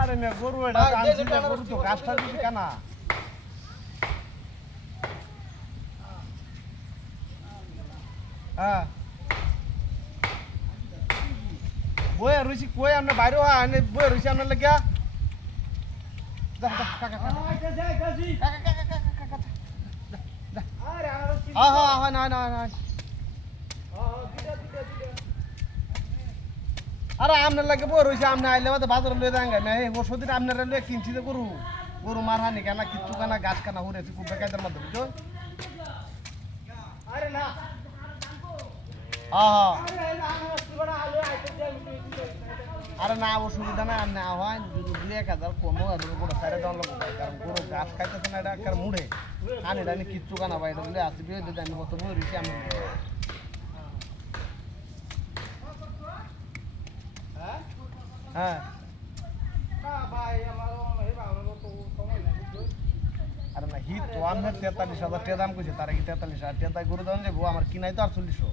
আরে না গরু এটা আনছি যে গরু তো গাছটা দিছি কানা হ্যাঁ বয়ে রইছি কই আমরা বাইরে হয় আনে বয়ে রইছি আমরা লাগিয়া যা যা কাকা কাকা যাই কাজি কাকা কাকা কাকা আরে আমার হ্যাঁ হ্যাঁ না না না আরে আপনার লাগে বই রয়েছে আপনি আইলে তো বাজারে লয়ে যাঙ্গা না এই ওষুধ আপনারা লয়ে কিনছি যে গরু গরু মারহানি কেনা কিচ্ছু কেনা গাছ কেনা হরেছি খুব বেকায়দার মধ্যে বুঝছো আরে না আরে না অসুবিধা নাই আর না হয় যদি 1000 কমো আর গরু সাইডে দেওয়া লাগবে কারণ গরু গাছ খাইতেছে না এটা কার মুড়ে আনি রানি কিচ্ছু কেনা বাইরে বলে আসবি যদি আমি কত বই রয়েছি আমি হ্যাঁ আরে না হিট তো আমি 43,000 টাকা দাম কইছে তার কি 43,000 টাকা গরু দাম দেবো আমার কিনাই তো 4800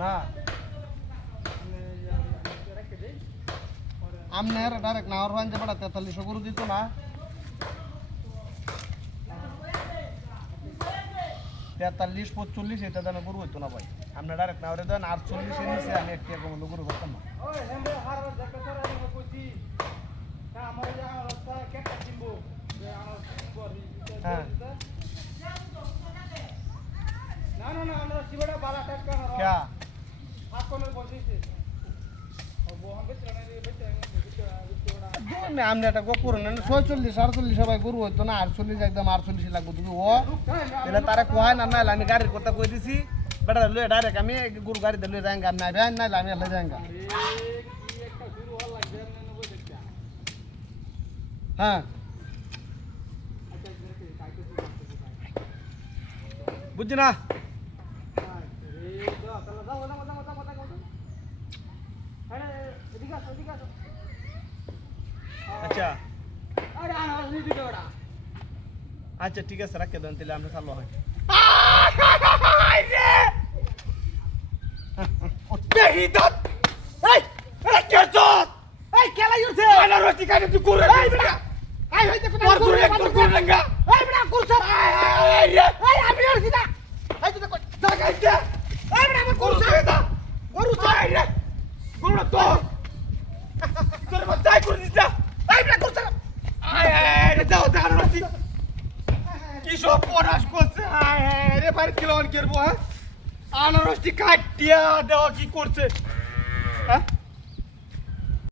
না আমনের ডাইরেক্ট নাওয়ার ভান যে বড় 4300 গরু দিত না 43 45 এটা দামে গরু হইতো না ভাই আপনি ডাইরেক্ট নাওরে দেন 48 এর নিচে আমি একটা কম গরু করতাম না ওই হেমরে হার দেখতে তোরা আমি কইছি তা আমার যা রাস্তা কেটে কিনবো যে আমার করি হ্যাঁ না না না আমরা শিবড়া বালা টাইপ করা क्या हाथ को में বসিছে ও বহন বেচরা না আমনে এটা গো করুন না 46 48 সবাই গরু হইতো না 48 একদম 48 লাগবে তুমি ও এটা তারে কোহায় না না আমি গাড়ির কথা কই দিছি বেটা লয়ে ডাইরেক্ট আমি গরু গাড়িতে লয়ে যাঙ্গা আমি না ভাই না আমি লয়ে যাঙ্গা একটা শুরু হল লাগবে না বই দেখতা হ্যাঁ বুঝছ না আচ্ছা আচ্ছা ঠিক আছে রাখে দেন তাহলে আমরা চালু হয় সব পড়াশ করছে রে বাড়ি কিলো করবো হ্যাঁ আনারসটি কাটিয়া দেওয়া কি করছে হ্যাঁ